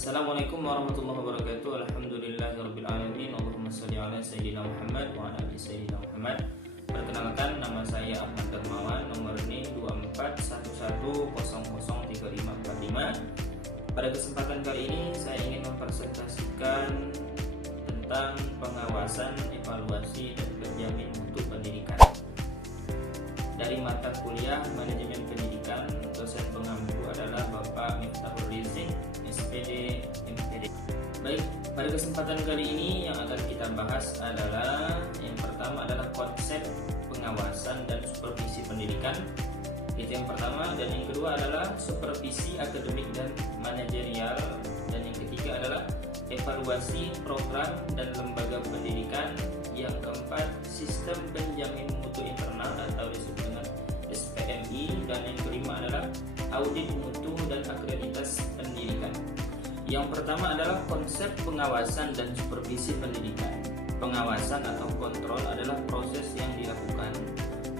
Assalamualaikum warahmatullahi wabarakatuh. Alhamdulillahirabbil alamin. Allahumma shalli ala sayyidina Muhammad wa ala ali sayyidina Muhammad. Perkenalkan, nama saya Ahmad Darmawan, nomor NIM 2411003545. Pada kesempatan kali ini saya ingin mempresentasikan tentang pengawasan, evaluasi dan penjamin mutu pendidikan. Dari mata kuliah Manajemen Pendidikan, dosen pengampu adalah Bapak Miftahul Rizq, SPD, MPD. Baik, pada kesempatan kali ini yang akan kita bahas adalah yang pertama adalah konsep pengawasan dan supervisi pendidikan. Itu yang pertama, dan yang kedua adalah supervisi akademik dan manajerial, dan yang ketiga adalah evaluasi program dan lembaga pendidikan. Yang keempat, sistem penjamin mutu internal atau disebut dengan SPMI, dan yang kelima adalah audit mutu dan akreditas pendidikan. Yang pertama adalah konsep pengawasan dan supervisi pendidikan. Pengawasan atau kontrol adalah proses yang dilakukan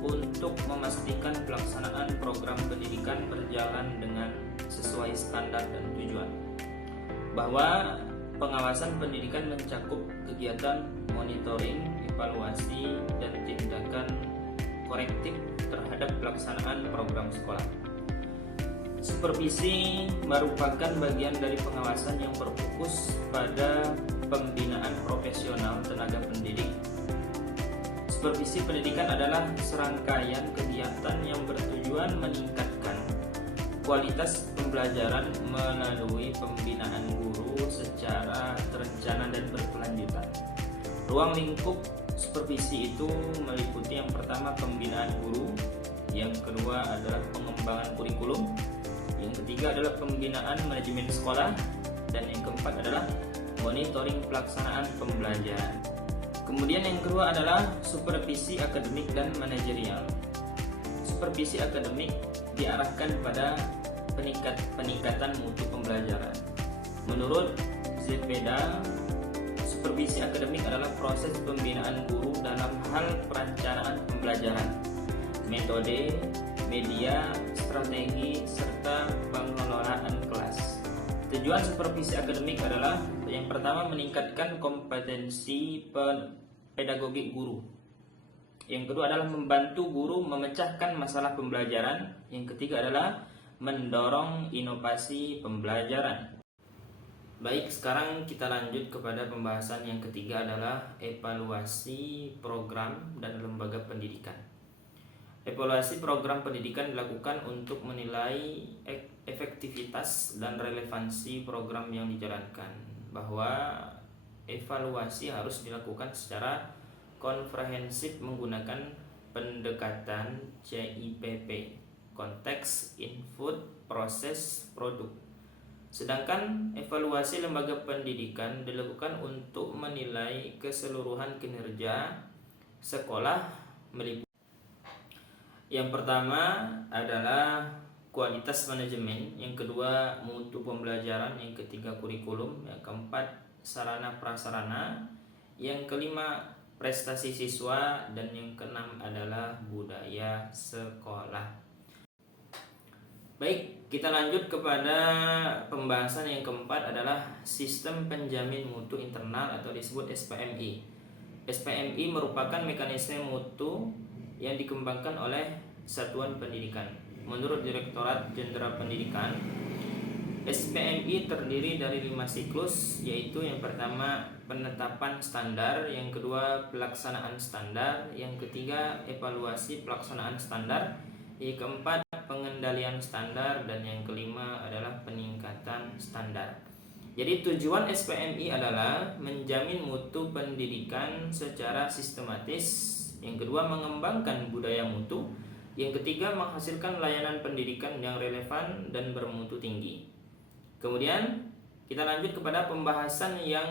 untuk memastikan pelaksanaan program pendidikan berjalan dengan sesuai standar dan tujuan. Bahwa pengawasan pendidikan mencakup kegiatan monitoring, evaluasi, dan tindakan korektif terhadap pelaksanaan program sekolah. Supervisi merupakan bagian dari pengawasan yang berfokus pada pembinaan profesional tenaga pendidik. Supervisi pendidikan adalah serangkaian kegiatan yang bertujuan meningkatkan kualitas pembelajaran melalui pembinaan guru secara terencana dan berkelanjutan. Ruang lingkup supervisi itu meliputi yang pertama pembinaan guru, yang kedua adalah pengembangan kurikulum, yang ketiga adalah pembinaan manajemen sekolah, dan yang keempat adalah monitoring pelaksanaan pembelajaran. Kemudian yang kedua adalah supervisi akademik dan manajerial. Supervisi akademik diarahkan pada peningkatan mutu pembelajaran. Menurut Zepeda, supervisi akademik adalah proses pembinaan guru dalam hal perencanaan pembelajaran, metode, media, strategi, serta pengelolaan kelas. Tujuan supervisi akademik adalah yang pertama meningkatkan kompetensi pedagogik guru. Yang kedua adalah membantu guru memecahkan masalah pembelajaran. Yang ketiga adalah mendorong inovasi pembelajaran. Baik, sekarang kita lanjut kepada pembahasan yang ketiga adalah evaluasi program dan lembaga pendidikan. Evaluasi program pendidikan dilakukan untuk menilai efektivitas dan relevansi program yang dijalankan. Bahwa evaluasi harus dilakukan secara komprehensif menggunakan pendekatan CIPP, konteks, input, proses, produk. Sedangkan evaluasi lembaga pendidikan dilakukan untuk menilai keseluruhan kinerja sekolah meliputi. Yang pertama adalah kualitas manajemen, yang kedua mutu pembelajaran, yang ketiga kurikulum, yang keempat sarana prasarana, yang kelima prestasi siswa, dan yang keenam adalah budaya sekolah. Baik, kita lanjut kepada pembahasan yang keempat adalah sistem penjamin mutu internal atau disebut SPMI. SPMI merupakan mekanisme mutu yang dikembangkan oleh satuan pendidikan. Menurut Direktorat Jenderal Pendidikan, SPMI terdiri dari 5 siklus, yaitu yang pertama penetapan standar, yang kedua pelaksanaan standar, yang ketiga evaluasi pelaksanaan standar, yang keempat pengendalian standar, dan yang kelima adalah peningkatan standar. Jadi tujuan SPMI adalah menjamin mutu pendidikan secara sistematis, yang kedua mengembangkan budaya mutu, yang ketiga menghasilkan layanan pendidikan yang relevan dan bermutu tinggi. Kemudian kita lanjut kepada pembahasan yang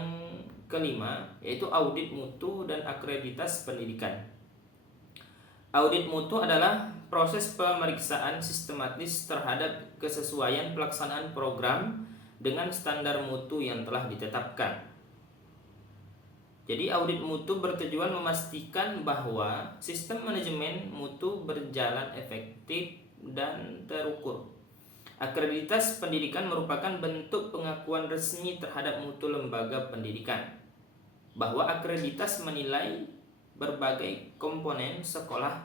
kelima, yaitu audit mutu dan akreditas pendidikan. Audit mutu adalah proses pemeriksaan sistematis terhadap kesesuaian pelaksanaan program dengan standar mutu yang telah ditetapkan. Jadi audit mutu bertujuan memastikan bahwa sistem manajemen mutu berjalan efektif dan terukur. Akreditas pendidikan merupakan bentuk pengakuan resmi terhadap mutu lembaga pendidikan bahwa akreditas menilai berbagai komponen sekolah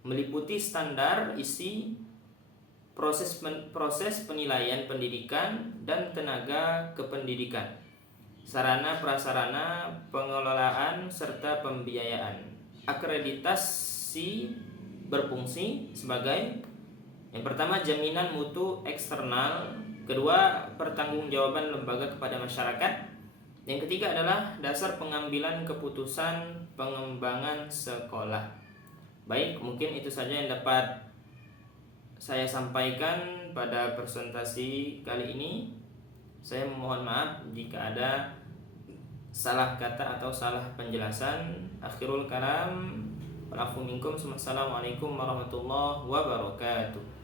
meliputi standar, isi, proses penilaian pendidikan dan tenaga kependidikan, sarana prasarana pengelolaan serta pembiayaan. Akreditasi berfungsi sebagai yang pertama jaminan mutu eksternal, kedua pertanggungjawaban lembaga kepada masyarakat, yang ketiga adalah dasar pengambilan keputusan pengembangan sekolah. Baik, mungkin itu saja yang dapat saya sampaikan pada presentasi kali ini. Saya mohon maaf jika ada salah kata atau salah penjelasan. Akhirul kalam, walafu minkum. Assalamualaikum warahmatullahi wabarakatuh.